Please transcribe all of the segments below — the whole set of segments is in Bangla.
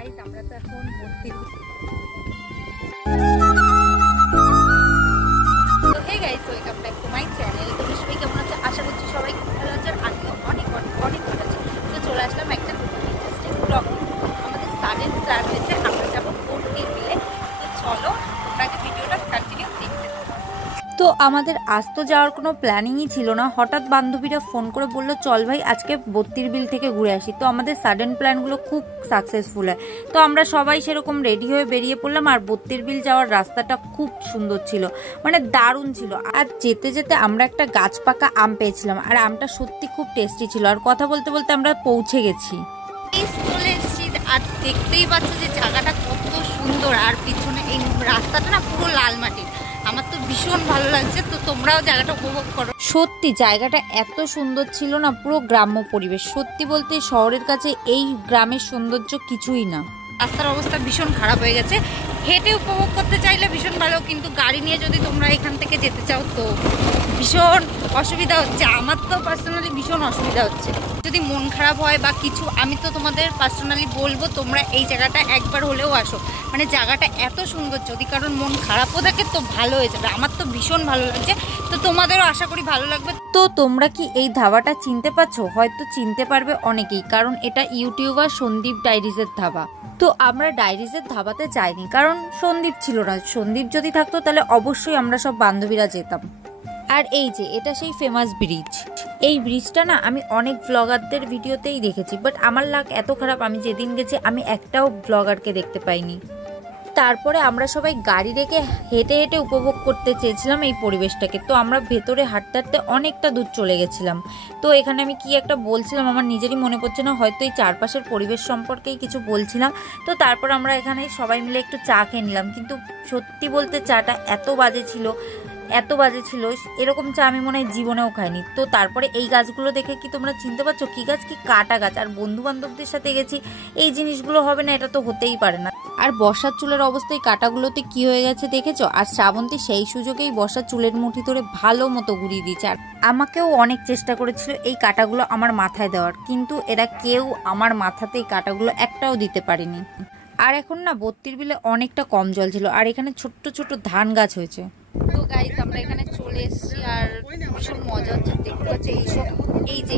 গাইস আমরা তো এখন ভর্তি তো hey guys welcome back to my channel. তোমরা সবাই কেমন আছো? আশা করছি সবাই ভালো আছে আর আমিও অনেক অনেক ভালো আছি। তো চলে আসলাম একটা ইন্টারেস্টিং ব্লগ। আমাদের সাডেন প্ল্যান হয়েছে আমরা যাবো ভর্তির বিলে। তো চলো তোমরা আগে ভিডিওটা কন্টিনিউ দেখতে। তো আমাদের আজ তো যাওয়ার কোনো প্ল্যানিংই ছিল না, হঠাৎ বান্ধবীরা ফোন করে বললো চল ভাই আজকে বত্তির বিল থেকে ঘুরে আসি। তো আমাদের সাডেন প্ল্যানগুলো খুব সাকসেসফুল হয়। তো আমরা সবাই সেরকম রেডি হয়ে বেরিয়ে পড়লাম। আর বত্তির বিল যাওয়ার রাস্তাটা খুব সুন্দর ছিল, মানে দারুণ ছিল। আর যেতে যেতে আমরা একটা গাছ পাকা আম পেয়েছিলাম, আর আমটা সত্যি খুব টেস্টি ছিল। আর কথা বলতে বলতে আমরা পৌঁছে গেছি, চলে এসেছি। আর দেখতেই পাচ্ছ যে জায়গাটা কত সুন্দর, আর পিছনে এই রাস্তাটা না পুরো লাল মাটির। আমার তো ভীষণ ভালো লাগছে, তো তোমরাও জায়গাটা উপভোগ করো। সত্যি জায়গাটা এত সুন্দর ছিল না, পুরো গ্রাম্য পরিবেশ। সত্যি বলতে শহরের কাছে এই গ্রামের সৌন্দর্য কিছুই না। রাস্তার অবস্থা ভীষণ খারাপ হয়ে গেছে। হেঁটে উপভোগ করতে চাইলে ভীষণ ভালো, কিন্তু গাড়ি নিয়ে যদি তোমরা এখান থেকে যেতে চাও তো ভীষণ অসুবিধা হচ্ছে। আমার তো পার্সোনালি ভীষণ অসুবিধা হচ্ছে। যদি মন খারাপ হয় বা কিছু, আমি তো তোমাদের পার্সোনালি বলবো তোমরা এই জায়গাটা একবার হলেও আসো। মানে জায়গাটা এত সুন্দর, যদি কারণ মন খারাপও থাকে তো ভালো হয়ে যাবে। আমার তো ভীষণ ভালো লাগছে, তো তোমাদেরও আশা করি ভালো লাগবে। তো তোমরা কি এই ধাবাটা চিনতে পারছো? হয়তো চিনতে পারবে অনেকেই, কারণ এটা ইউটিউবার সন্দীপ ডায়েরিজের ধাবা। তো আমরা ডায়েরিজের ধাবাতে যাইনি, কারণ সন্দীপ ছিল না। সন্দীপ যদি থাকতো তাহলে অবশ্যই আমরা সব বান্ধবীরা যেতাম। আর এই যে এটা সেই ফেমাস ব্রিজ। এই ব্রিজটা না আমি অনেক ব্লগারদের ভিডিওতেই দেখেছি, বাট আমার লাক এত খারাপ, আমি যেদিন গেছি আমি একটাও ব্লগারকে দেখতে পাইনি। তারপরে আমরা সবাই গাড়ি রেখে হেঁটে হেঁটে উপভোগ করতে চেয়েছিলাম এই পরিবেশটাকে। তো আমরা ভেতরে হাঁটতে হাঁটতে অনেকটা দূর চলে গেছিলাম। তো এখানে আমি কি একটা বলছিলাম আমার নিজেরই মনে পড়ছে না, হয়তো এই চারপাশের পরিবেশ সম্পর্কেই কিছু বলছিলাম। তো তারপর আমরা এখানে সবাই মিলে একটু চা খেয়ে নিলাম, কিন্তু সত্যি বলতে চাটা এত বাজে ছিল, এরকম চা আমি মনে হয় জীবনেও খাইনি। তো তারপরে এই গাছগুলো দেখে কি তোমরা চিনতে পারছো কি গাছ? কি কাটা গাছ। আর বন্ধু বান্ধবদের সাথে গেছি, এই জিনিসগুলো হবে না, এটা তো হতেই পারে না। আর বর্ষার চুলের অবস্থায় কাটাগুলোতে কি হয়ে গেছে দেখেছো? আর শ্রাবন্তী সেই সুযোগেই বর্ষার চুলের মুঠি ধরে ভালো মতো ঘুরিয়ে দিয়েছে। আর আমাকেও অনেক চেষ্টা করেছিল এই কাটাগুলো আমার মাথায় দেওয়ার, কিন্তু এরা কেউ আমার মাথাতে এই কাটাগুলো একটাও দিতে পারেনি। আর এখন না বত্তির বিলে অনেকটা কম জল ছিল, আর এখানে ছোট্ট ছোট্ট ধান গাছ হয়েছে। তো গাইস আমরা এখানে চলে এসেছি, আর ভীষণ মজা হচ্ছে। দেখতে পাচ্ছি এইসব, এই যে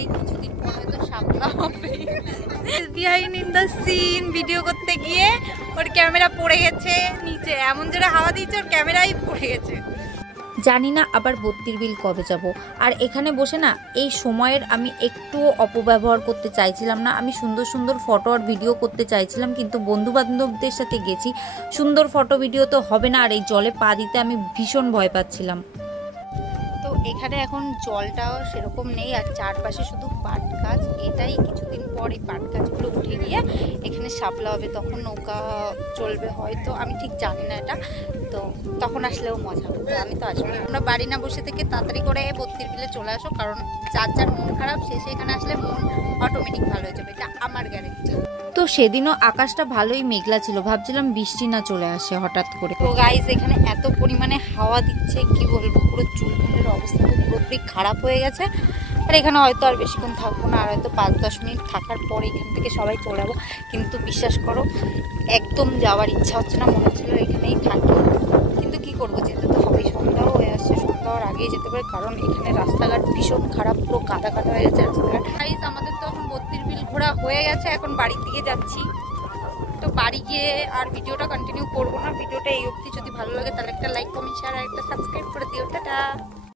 এই কিছুদিন পর হয়তো সামলা হবে। Behind in the scene video করতে গিয়ে ওর ক্যামেরা পড়ে গেছে নিচে, এমন জোরে হাওয়া দিচ্ছে ওর ক্যামেরাই পড়ে গেছে। জানি না আবার বত্তির বিল কবে যাব। আর এখানে বসে না এই সময়ের আমি একটুও অপব্যবহার করতে চাইছিলাম না। আমি সুন্দর সুন্দর ফটো আর ভিডিও করতে চাইছিলাম, কিন্তু বন্ধু বান্ধবদের সাথে গেছি, সুন্দর ফটো ভিডিও তো হবে না। আর এই জলে পা দিতে আমি ভীষণ ভয় পাচ্ছিলাম। তো এখানে এখন জলটাও সেরকম নেই, আর চারপাশে শুধু পাট গাছ। এটাই কিছুদিন পর এই পাট গাছগুলো উঠে গিয়ে এখানে শাপলা হবে, তখন নৌকা চলবে হয়তো, আমি ঠিক জানি না এটা। তো তখন আসলেও মজা হবে। তো আমি তো আসবো। আমরা বাড়ি না বসে থেকে তাড়াতাড়ি করে বত্তির বিলে চলে আসো, কারণ যার যার মন খারাপ শেষে এখানে আসলে মন অটোমেটিক ভালো হয়ে যাবে, এটা আমার গ্যারেন্টি। তো সেদিনও আকাশটা ভালোই মেঘলা ছিল, ভাবছিলাম বৃষ্টি না চলে আসে হঠাৎ করে। তো গাইস এখানে এত পরিমাণে হাওয়া দিচ্ছে কি বলবো, পুরো চুলকুলের অবস্থা তো পুরোপুরি খারাপ হয়ে গেছে। আর এখানে হয়তো আর বেশিক্ষণ থাকবো না, আর হয়তো 5-10 মিনিট থাকার পরে এখান থেকে সবাই চলে যাবো। কিন্তু বিশ্বাস করো একদম যাওয়ার ইচ্ছা হচ্ছে না, মনে হচ্ছিল এখানেই থাকি, কিন্তু কি করবো, যেতে তো হবেই। সন্ধ্যাও হয়ে আসছে, সন্ধ্যা হওয়ার আগেই যেতে পারে, কারণ এখানে রাস্তাঘাট ভীষণ খারাপ, পুরো কাদা কাদা হয়ে গেছে রাস্তাঘাট। গাইস আমাদের তো এখন বত্তির বিল ঘোরা হয়ে গেছে, এখন বাড়ির দিকে যাচ্ছি। তো বাড়ি গিয়ে আর ভিডিওটা কন্টিনিউ করবো না। ভিডিওটা এই অবধি, যদি ভালো লাগে তাহলে একটা লাইক কমেন্ট শেয়ার আর একটা সাবস্ক্রাইব করে দিও। টাটা।